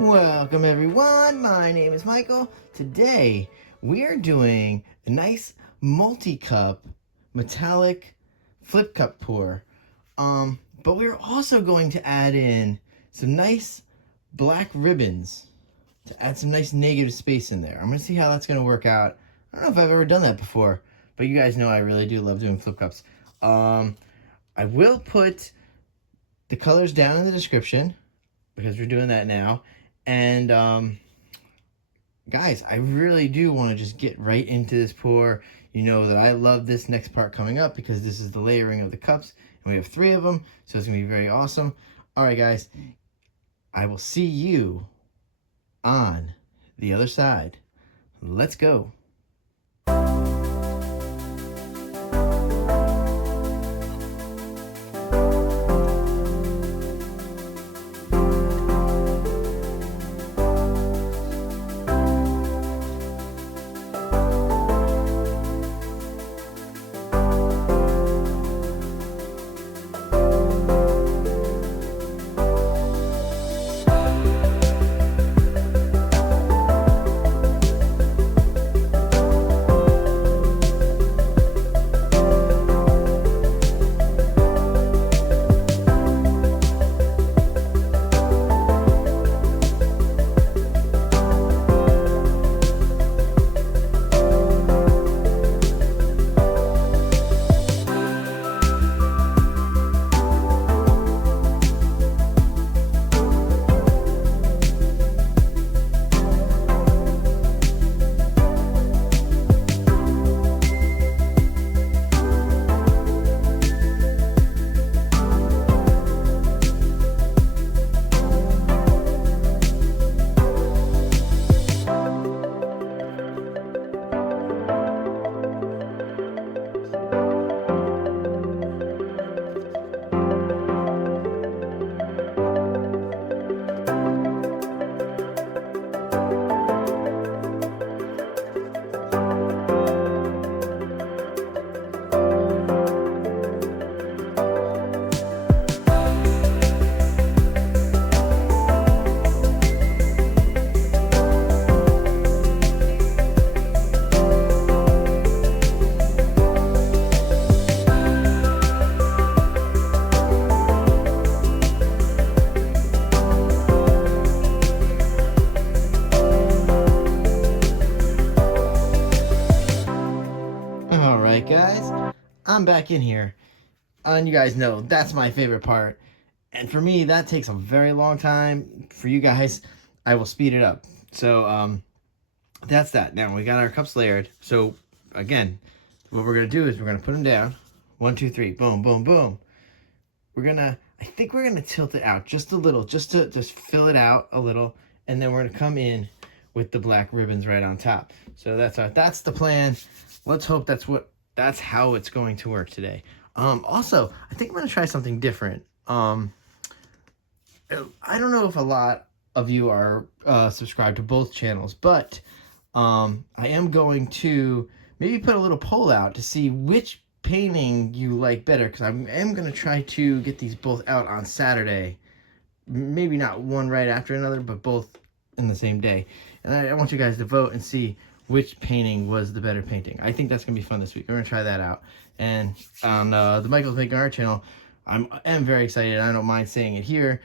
Welcome everyone, my name is Michael. Today we are doing a nice multi-cup metallic flip cup pour. But we're also going to add in some nice black ribbons to add some nice negative space in there. I'm gonna see how that's gonna work out. I don't know if I've ever done that before, but you guys know I really do love doing flip cups. I will put the colors down in the description because we're doing that now. And guys, I really do want to just get right into this pour. You know that I love this next part coming up because this is the layering of the cups, and we have 3 of them, so it's gonna be very awesome. All right, guys, I will see you on the other side. Let's go. Alright guys, I'm back in here, and you guys know that's my favorite part, and for me that takes a very long time. For you guys, I will speed it up. So that's that. Now we got our cups layered. So again, what we're gonna do is we're gonna put them down, 1 2 3, boom boom boom. I think we're gonna tilt it out just a little, just to fill it out a little, and then we're gonna come in with the black ribbons right on top. So that's the plan. Let's hope that's how it's going to work today. Also, I think I'm going to try something different. I don't know if a lot of you are subscribed to both channels, but I am going to maybe put a little poll out to see which painting you like better, because I am going to try to get these both out on Saturday. Maybe not one right after another, but both in the same day. And I want you guys to vote and see which painting was the better painting. I think that's going to be fun this week. We're going to try that out. And on the Michael's Making Art channel, I am very excited. I don't mind saying it here.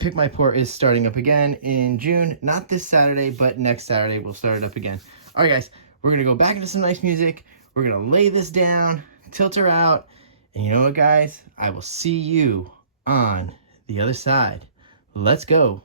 Pick My Pour is starting up again in June. Not this Saturday, but next Saturday we'll start it up again. All right, guys, we're going to go back into some nice music. We're going to lay this down, tilt her out. And you know what, guys? I will see you on the other side. Let's go.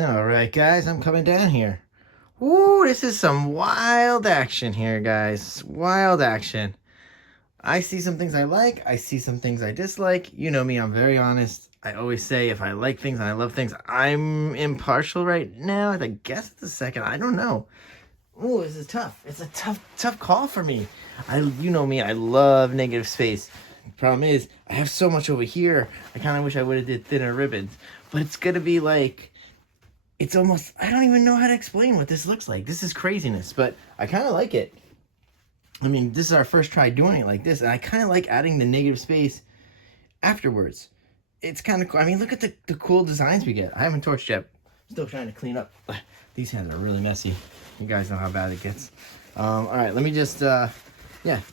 All right, guys, I'm coming down here. Ooh, this is some wild action here, guys. Wild action. I see some things I like. I see some things I dislike. You know me, I'm very honest. I always say if I like things and I love things, I'm impartial right now. I guess it's a second. I don't know. Ooh, this is tough. It's a tough call for me. You know me, I love negative space. The problem is, I have so much over here. I kind of wish I would have did thinner ribbons. But it's going to be like, it's almost, I don't even know how to explain what this looks like. This is craziness, but I kind of like it. I mean, this is our first try doing it like this, and I kind of like adding the negative space afterwards. It's kind of cool. I mean, look at the cool designs we get. I haven't torched yet. Still trying to clean up. These hands are really messy. You guys know how bad it gets. All right, let me just, let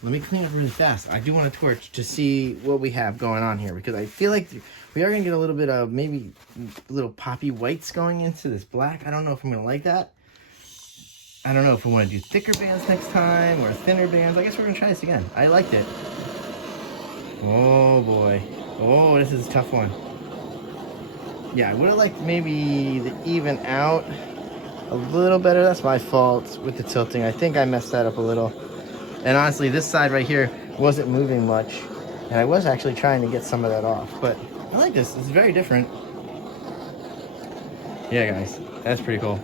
me clean up really fast. I do want to torch to see what we have going on here, because I feel like we are going to get a little bit of maybe little poppy whites going into this black. I don't know if I'm going to like that. I don't know if we want to do thicker bands next time or thinner bands. I guess we're going to try this again. I liked it. Oh, boy. Oh, this is a tough one. Yeah, I would have liked maybe the even out a little better. That's my fault with the tilting. I think I messed that up a little. And honestly, this side right here wasn't moving much. And I was actually trying to get some of that off. But I like this. It's very different. Yeah, guys. That's pretty cool.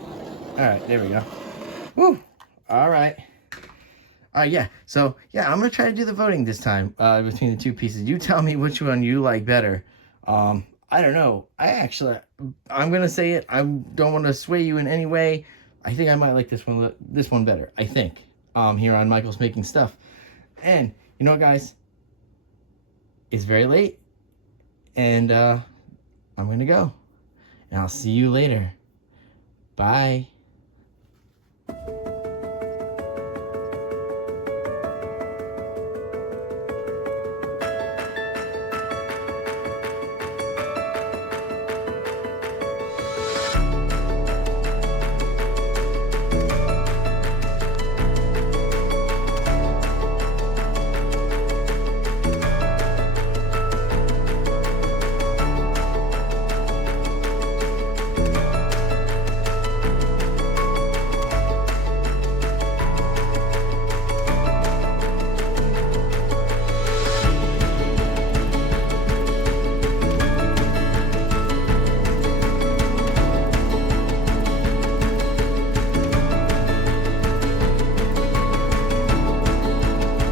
All right, there we go. Woo! All right. Yeah. So, yeah, I'm going to try to do the voting this time between the two pieces. You tell me which one you like better. I don't know. I'm going to say it. I don't want to sway you in any way. I think I might like this one better. I think. Here on Michael's Making Stuff. And, you know what, guys? It's very late. And I'm going to go. And I'll see you later. Bye.